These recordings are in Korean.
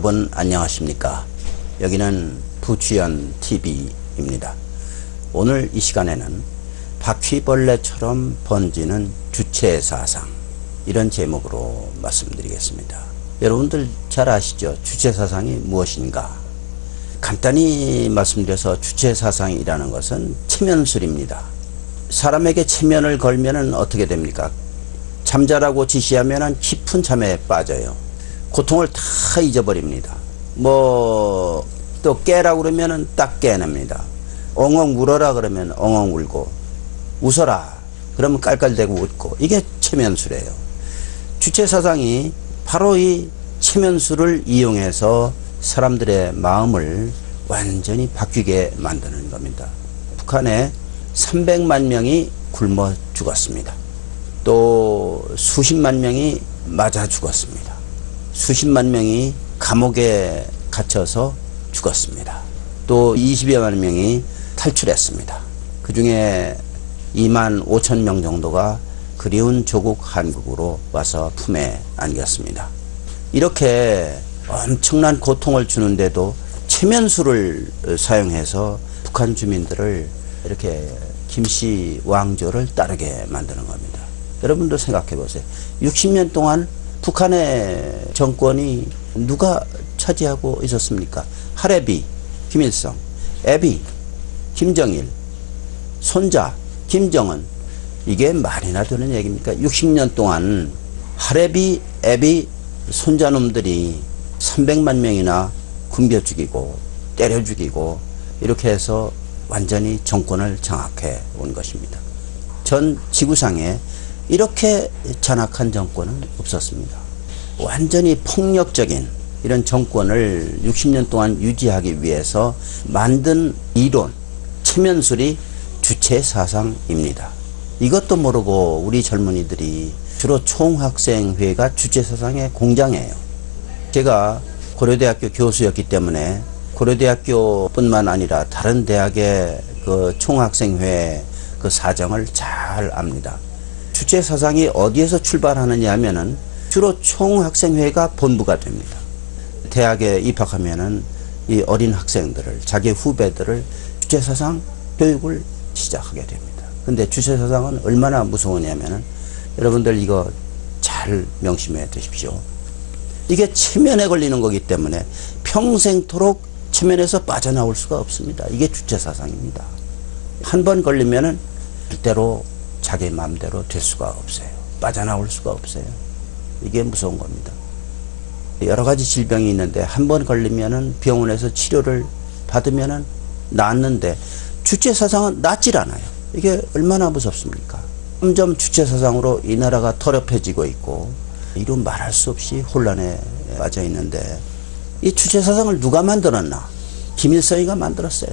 여러분 안녕하십니까? 여기는 부추연 TV입니다. 오늘 이 시간에는 바퀴벌레처럼 번지는 주체사상, 이런 제목으로 말씀드리겠습니다. 여러분들 잘 아시죠? 주체사상이 무엇인가? 간단히 말씀드려서 주체사상이라는 것은 체면술입니다. 사람에게 체면을 걸면은 어떻게 됩니까? 잠자라고 지시하면은 깊은 잠에 빠져요. 고통을 다 잊어버립니다. 또 깨라고 그러면은 딱 깨냅니다. 엉엉 울어라 그러면 엉엉 울고, 웃어라 그러면 깔깔대고 웃고, 이게 체면술이에요. 주체사상이 바로 이 체면술을 이용해서 사람들의 마음을 완전히 바뀌게 만드는 겁니다. 북한에 300만 명이 굶어 죽었습니다. 또 수십만 명이 맞아 죽었습니다. 수십만 명이 감옥에 갇혀서 죽었습니다. 또 20여만 명이 탈출했습니다. 그 중에 2만 5천 명 정도가 그리운 조국 한국으로 와서 품에 안겼습니다. 이렇게 엄청난 고통을 주는데도 체면술을 사용해서 북한 주민들을 이렇게 김씨 왕조를 따르게 만드는 겁니다. 여러분도 생각해 보세요. 60년 동안 북한의 정권이 누가 차지하고 있었습니까? 하래비, 김일성, 애비, 김정일, 손자, 김정은. 이게 말이나 되는 얘기입니까? 60년 동안 하래비, 애비, 손자놈들이 300만 명이나 굶겨 죽이고 때려 죽이고 이렇게 해서 완전히 정권을 장악해 온 것입니다. 전 지구상에 이렇게 잔악한 정권은 없었습니다. 완전히 폭력적인 이런 정권을 60년 동안 유지하기 위해서 만든 이론, 체면술이 주체사상입니다. 이것도 모르고 우리 젊은이들이 주로 총학생회가 주체사상의 공장이에요. 제가 고려대학교 교수였기 때문에 고려대학교뿐만 아니라 다른 대학의 그 총학생회 그 사정을 잘 압니다. 주체사상이 어디에서 출발하느냐 하면은 주로 총학생회가 본부가 됩니다. 대학에 입학하면은 이 어린 학생들을, 자기 후배들을 주체사상 교육을 시작하게 됩니다. 근데 주체사상은 얼마나 무서우냐면은 여러분들 이거 잘 명심해 두십시오. 이게 체면에 걸리는 거기 때문에 평생토록 체면에서 빠져나올 수가 없습니다. 이게 주체사상입니다. 한 번 걸리면은 절대로 자기 마음대로 될 수가 없어요. 빠져나올 수가 없어요. 이게 무서운 겁니다. 여러 가지 질병이 있는데 한 번 걸리면은 병원에서 치료를 받으면은 낫는데 주체사상은 낫질 않아요. 이게 얼마나 무섭습니까? 점점 주체사상으로 이 나라가 더럽혀지고 있고 이루 말할 수 없이 혼란에 빠져 있는데, 이 주체사상을 누가 만들었나? 김일성이가 만들었어요.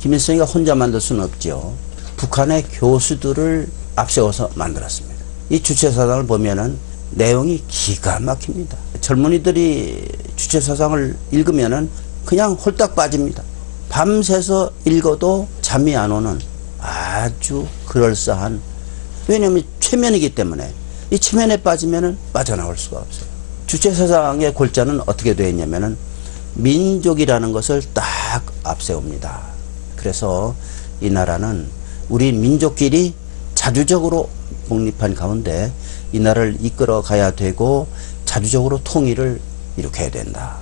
김일성이가 혼자 만들 수는 없죠. 북한의 교수들을 앞세워서 만들었습니다. 이 주체사상을 보면은 내용이 기가 막힙니다. 젊은이들이 주체사상을 읽으면은 그냥 홀딱 빠집니다. 밤새서 읽어도 잠이 안 오는 아주 그럴싸한, 왜냐하면 체면이기 때문에 이 체면에 빠지면은 빠져나올 수가 없어요. 주체사상의 골자는 어떻게 되어 있냐면은 민족이라는 것을 딱 앞세웁니다. 그래서 이 나라는 우리 민족끼리 자주적으로 독립한 가운데 이 나라를 이끌어 가야 되고 자주적으로 통일을 일으켜야 된다.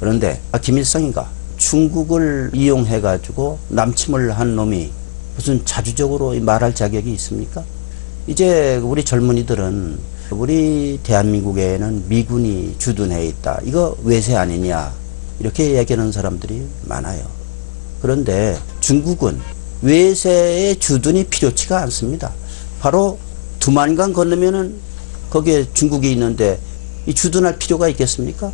그런데 김일성인가? 중국을 이용해 가지고 남침을 한 놈이 무슨 자주적으로 말할 자격이 있습니까? 이제 우리 젊은이들은 우리 대한민국에는 미군이 주둔해 있다, 이거 외세 아니냐, 이렇게 얘기하는 사람들이 많아요. 그런데 중국은 외세의 주둔이 필요치가 않습니다. 바로 두만강 건너면은 거기에 중국이 있는데 이 주둔할 필요가 있겠습니까?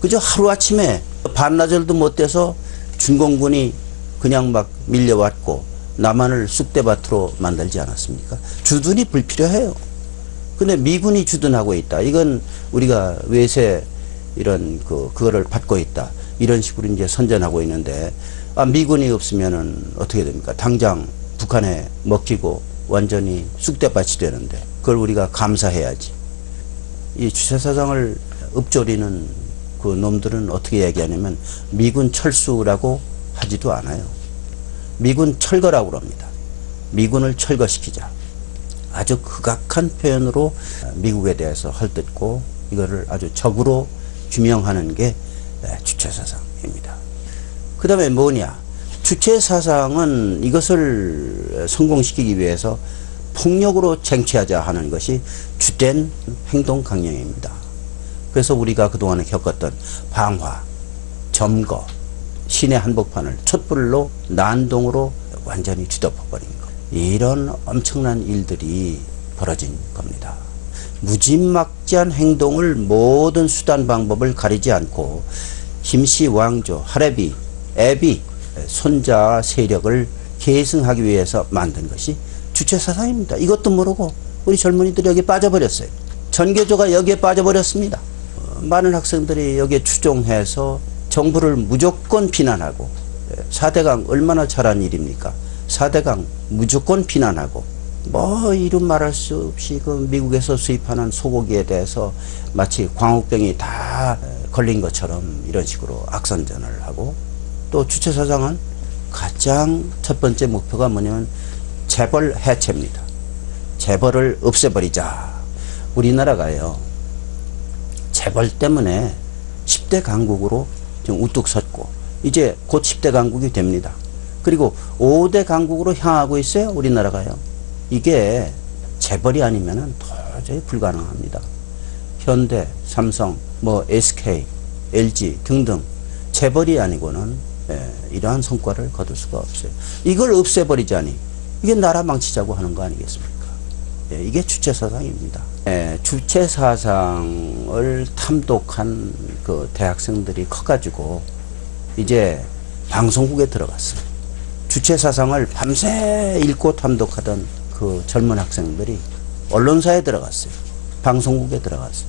그저 하루아침에 반나절도 못 돼서 중공군이 그냥 막 밀려왔고 남한을 쑥대밭으로 만들지 않았습니까? 주둔이 불필요해요. 근데 미군이 주둔하고 있다, 이건 우리가 외세 이런 그거를 받고 있다, 이런 식으로 이제 선전하고 있는데, 미군이 없으면은 어떻게 됩니까? 당장 북한에 먹히고 완전히 쑥대밭이 되는데 그걸 우리가 감사해야지. 이 주체사상을 읊조리는 그 놈들은 어떻게 얘기하냐면 미군 철수라고 하지도 않아요. 미군 철거라고 그럽니다. 미군을 철거시키자. 아주 극악한 표현으로 미국에 대해서 헐뜯고 이거를 아주 적으로 규명하는 게 주체사상입니다. 그 다음에 뭐냐? 주체사상은 이것을 성공시키기 위해서 폭력으로 쟁취하자 하는 것이 주된 행동 강령입니다. 그래서 우리가 그동안에 겪었던 방화, 점거, 신의 한복판을 촛불로 난동으로 완전히 뒤덮어버린 것. 이런 엄청난 일들이 벌어진 겁니다. 무지막지한 행동을 모든 수단 방법을 가리지 않고 김씨 왕조, 하레비, 애비, 손자 세력을 계승하기 위해서 만든 것이 주체사상입니다. 이것도 모르고 우리 젊은이들이 여기에 빠져버렸어요. 전교조가 여기에 빠져버렸습니다. 많은 학생들이 여기에 추종해서 정부를 무조건 비난하고 4대강 얼마나 잘한 일입니까? 4대강 무조건 비난하고 뭐 이름 말할 수 없이 그 미국에서 수입하는 소고기에 대해서 마치 광우병이 다 걸린 것처럼 이런 식으로 악선전을 하고 또 주체사상은 가장 첫 번째 목표가 뭐냐면 재벌 해체입니다. 재벌을 없애버리자. 우리나라가요 재벌 때문에 10대 강국으로 지금 우뚝 섰고 이제 곧 10대 강국이 됩니다. 그리고 5대 강국으로 향하고 있어요. 우리나라가요. 이게 재벌이 아니면 도저히 불가능합니다. 현대, 삼성, 뭐 SK, LG 등등 재벌이 아니고는 이러한 성과를 거둘 수가 없어요. 이걸 없애버리자니 이게 나라 망치자고 하는 거 아니겠습니까? 이게 주체사상입니다. 주체사상을 탐독한 그 대학생들이 커가지고 이제 방송국에 들어갔어요. 주체사상을 밤새 읽고 탐독하던 그 젊은 학생들이 언론사에 들어갔어요. 방송국에 들어갔어요.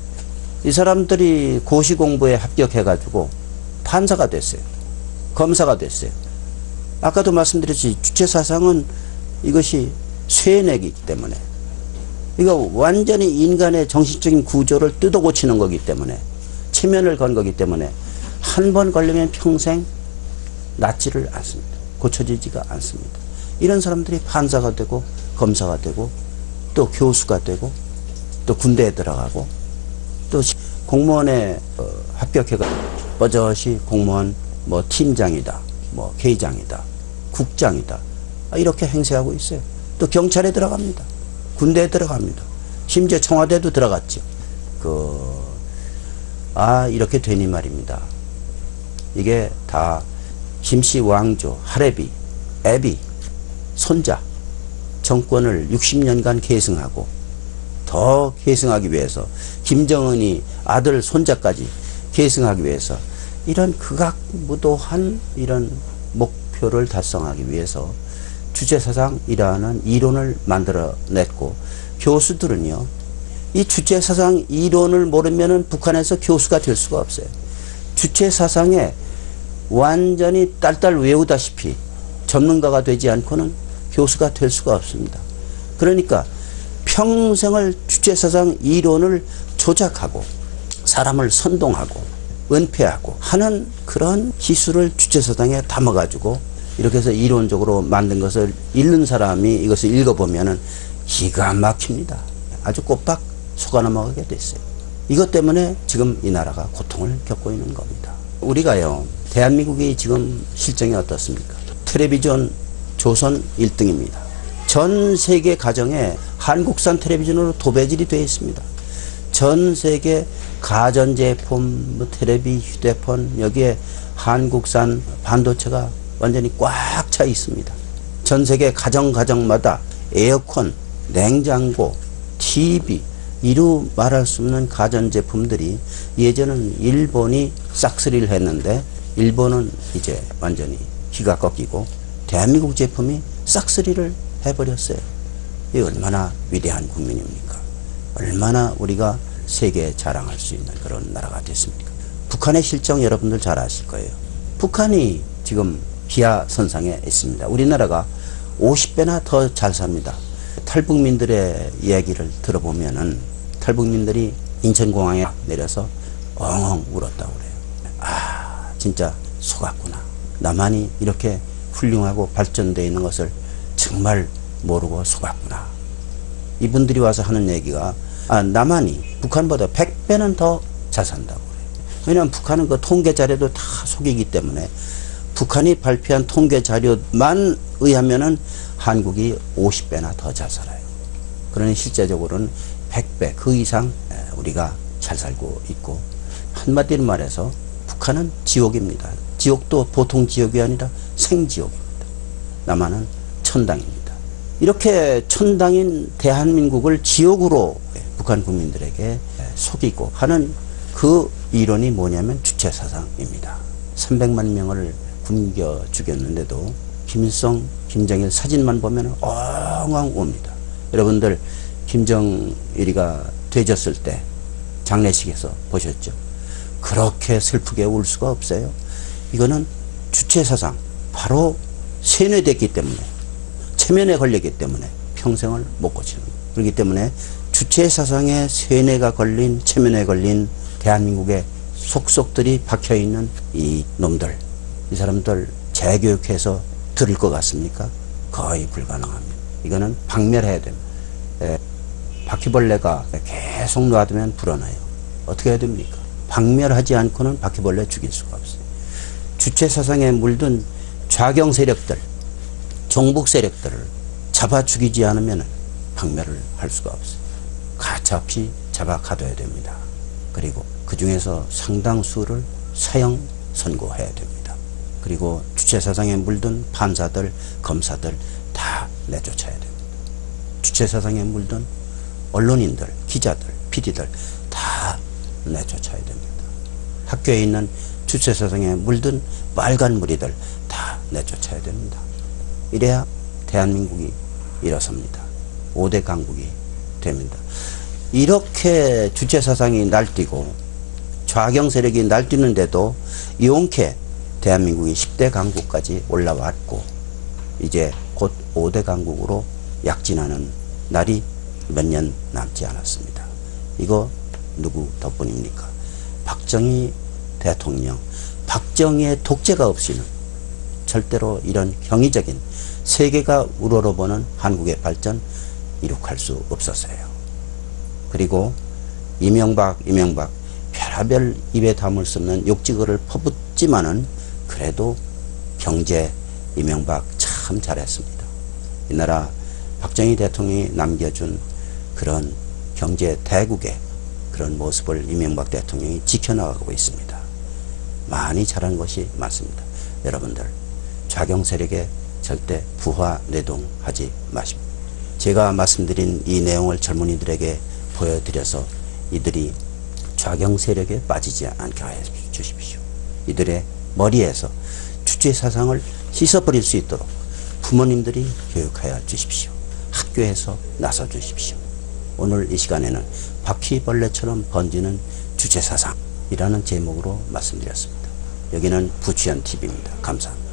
이 사람들이 고시공부에 합격해가지고 판사가 됐어요. 검사가 됐어요. 아까도 말씀드렸지 주체사상은 이것이 쇠뇌이기 때문에 이거 완전히 인간의 정신적인 구조를 뜯어 고치는 거기 때문에 체면을 건 거기 때문에 한 번 걸리면 평생 낫지를 않습니다. 고쳐지지가 않습니다. 이런 사람들이 판사가 되고 검사가 되고 또 교수가 되고 또 군대에 들어가고 또 공무원에 합격해가 버젓이 공무원 뭐 팀장이다 뭐 계장이다 국장이다 이렇게 행세하고 있어요. 또 경찰에 들어갑니다. 군대에 들어갑니다. 심지어 청와대도 들어갔죠. 이렇게 되니 말입니다. 이게 다 김씨 왕조, 하레비, 애비, 손자 정권을 60년간 계승하고 더 계승하기 위해서 김정은이 아들, 손자까지 계승하기 위해서 이런 극악무도한 이런 목표를 달성하기 위해서 주체사상이라는 이론을 만들어냈고 교수들은요 이 주체사상 이론을 모르면은 북한에서 교수가 될 수가 없어요. 주체사상에 완전히 딸딸 외우다시피 전문가가 되지 않고는 교수가 될 수가 없습니다. 그러니까 평생을 주체사상 이론을 조작하고 사람을 선동하고 은폐하고 하는 그런 기술을 주체사상에 담아가지고 이렇게 해서 이론적으로 만든 것을 읽는 사람이 이것을 읽어보면은 기가 막힙니다. 아주 꼬박 속아 넘어가게 됐어요. 이것 때문에 지금 이 나라가 고통을 겪고 있는 겁니다. 우리가요 대한민국이 지금 실정이 어떻습니까? 텔레비전 조선 1등입니다. 전 세계 가정에 한국산 텔레비전으로 도배질이 되어 있습니다. 전 세계 가전제품, 뭐 텔레비, 휴대폰 여기에 한국산 반도체가 완전히 꽉 차 있습니다. 전 세계 가정마다 에어컨, 냉장고, TV 이루 말할 수 없는 가전제품들이 예전은 일본이 싹쓸이를 했는데 일본은 이제 완전히 기가 꺾이고 대한민국 제품이 싹쓸이를 해버렸어요. 이 얼마나 위대한 국민입니까? 얼마나 우리가 세계에 자랑할 수 있는 그런 나라가 됐습니까? 북한의 실정 여러분들 잘 아실 거예요. 북한이 지금 기하선상에 있습니다. 우리나라가 50배나 더 잘 삽니다. 탈북민들의 이야기를 들어보면은 탈북민들이 인천공항에 내려서 엉엉 울었다고 그래요. 진짜 속았구나. 남한이 이렇게 훌륭하고 발전되어 있는 것을 정말 모르고 속았구나. 이분들이 와서 하는 얘기가 남한이 북한보다 100배는 더 잘 산다고 그래요. 왜냐하면 북한은 그 통계 자료도 다 속이기 때문에 북한이 발표한 통계 자료만 의하면은 한국이 50배나 더 잘 살아요. 그러니 실제적으로는 100배 그 이상 우리가 잘 살고 있고, 한마디로 말해서 북한은 지옥입니다. 지옥도 보통 지옥이 아니라 생지옥입니다. 남한은 천당입니다. 이렇게 천당인 대한민국을 지옥으로 북한 국민들에게 속이고 하는 그 이론이 뭐냐면 주체사상입니다. 300만 명을 굶겨 죽였는데도 김일성, 김정일 사진만 보면 엉엉 옵니다. 여러분들 김정일이가 되졌을 때 장례식에서 보셨죠? 그렇게 슬프게 울 수가 없어요. 이거는 주체사상, 바로 세뇌됐기 때문에, 체면에 걸렸기 때문에 평생을 못 고치는 거예요. 그렇기 때문에 주체사상에 세뇌가 걸린, 체면에 걸린 대한민국의 속속들이 박혀있는 이 놈들, 이 사람들 재교육해서 들을 것 같습니까? 거의 불가능합니다. 이거는 박멸해야 됩니다. 바퀴벌레가 계속 놔두면 불어나요. 어떻게 해야 됩니까? 박멸하지 않고는 바퀴벌레 죽일 수가 없어요. 주체사상에 물든 좌경 세력들, 종북 세력들을 잡아 죽이지 않으면 박멸을 할 수가 없어요. 가차없이 잡아 가둬야 됩니다. 그리고 그 중에서 상당수를 사형 선고해야 됩니다. 그리고 주체사상에 물든 판사들, 검사들 다 내쫓아야 됩니다. 주체사상에 물든 언론인들, 기자들, PD들 다 내쫓아야 됩니다. 학교에 있는 주체사상에 물든 빨간 무리들 다 내쫓아야 됩니다. 이래야 대한민국이 일어섭니다. 5대 강국이 됩니다. 이렇게 주체사상이 날뛰고 좌경 세력이 날뛰는데도 용케 대한민국이 10대 강국까지 올라왔고, 이제 곧 5대 강국으로 약진하는 날이 몇 년 남지 않았습니다. 이거 누구 덕분입니까? 박정희 대통령, 박정희의 독재가 없이는 절대로 이런 경이적인 세계가 우러러보는 한국의 발전 이룩할 수 없었어요. 그리고 이명박 별하별 입에 담을 수 없는 욕지거리를 퍼붓지만은 그래도 경제 이명박 참 잘했습니다. 이 나라 박정희 대통령이 남겨준 그런 경제 대국의 그런 모습을 이명박 대통령이 지켜나가고 있습니다. 많이 잘한 것이 맞습니다. 여러분들 좌경 세력에 절대 부하 내동하지 마십시오. 제가 말씀드린 이 내용을 젊은이들에게 보여드려서 이들이 좌경 세력에 빠지지 않게 해 주십시오. 이들의 머리에서 주체사상을 씻어버릴 수 있도록 부모님들이 교육하여 주십시오. 학교에서 나서 주십시오. 오늘 이 시간에는 바퀴벌레처럼 번지는 주체사상이라는 제목으로 말씀드렸습니다. 여기는 부추현TV입니다. 감사합니다.